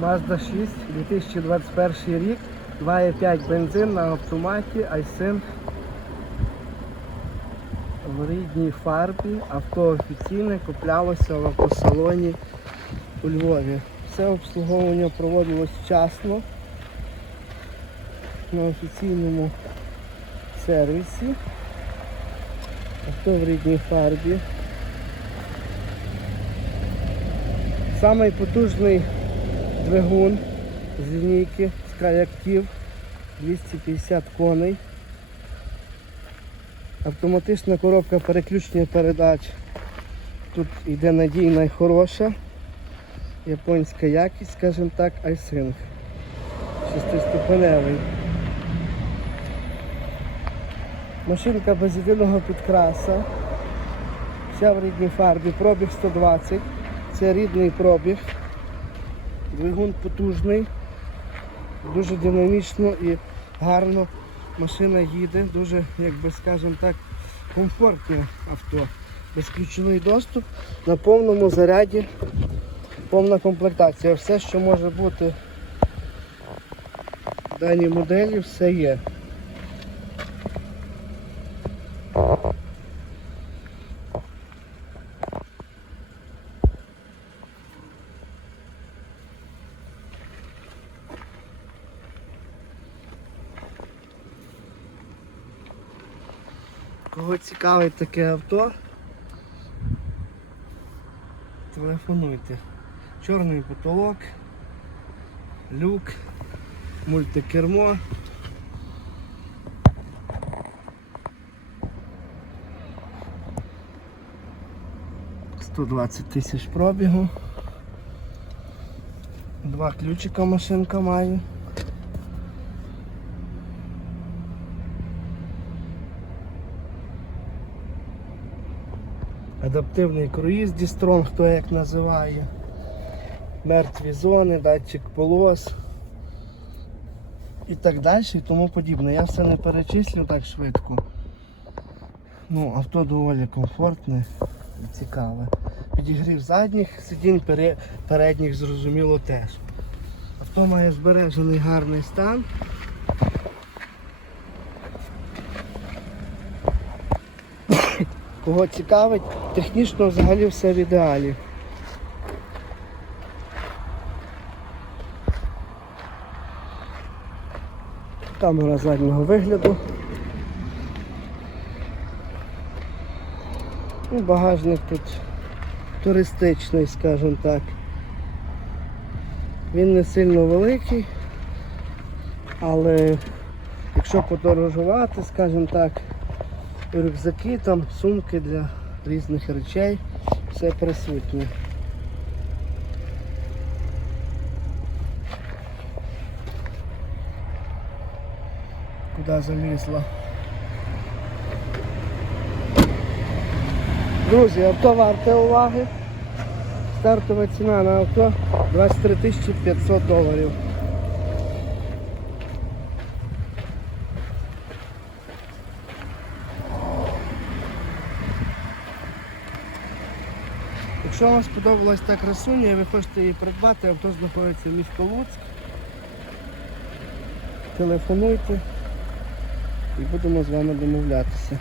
Mazda 6, 2021 рік, 2,5 бензин на автоматі, Айсин в рідній фарбі. Авто офіційне куплялося в автосалоні у Львові. Все обслуговування проводилось вчасно на офіційному сервісі. Авто в рідній фарбі. Самий потужний двигун з лінійки Skyactiv 250 коней. Автоматична коробка переключення передач. Тут йде надійна і хороша. Японська якість, скажімо так, айсинг. Шестиступеневий. Машинка без єдиного підкраса. Вся в рідній фарбі, пробіг 120. Це рідний пробіг. Двигун потужний, дуже динамічно і гарно машина їде, дуже, як би скажемо так, комфортне авто. Безключовий доступ на повному заряді, повна комплектація. Все, що може бути в даній моделі, все є. Кого цікавить таке авто, телефонуйте. Чорний потолок, люк, мультикермо. Сто двадцять тисяч пробігу. Два ключика машинка має. Адаптивний круїз Дістрон, хто як називає. Мертві зони, датчик полос і так далі і тому подібне. Я все не перечислю так швидко. Ну, авто доволі комфортне і цікаве. Підігрів задніх сидінь, пере- передніх зрозуміло теж. Авто має збережений гарний стан. Кого цікавить, технічно взагалі все в ідеалі. Камера заднього вигляду. Ну, багажник тут туристичний, скажімо так. Він не сильно великий, але якщо подорожувати, скажімо так, рюкзаки, там, сумки для різних речей, все присутнє. Куди залізла? Друзі, авто варте уваги. Стартова ціна на авто 23 тисячі 500 доларів. Якщо вам сподобалась та красуня і ви хочете її придбати, авто знаходиться місто Луцьк. Телефонуйте і будемо з вами домовлятися.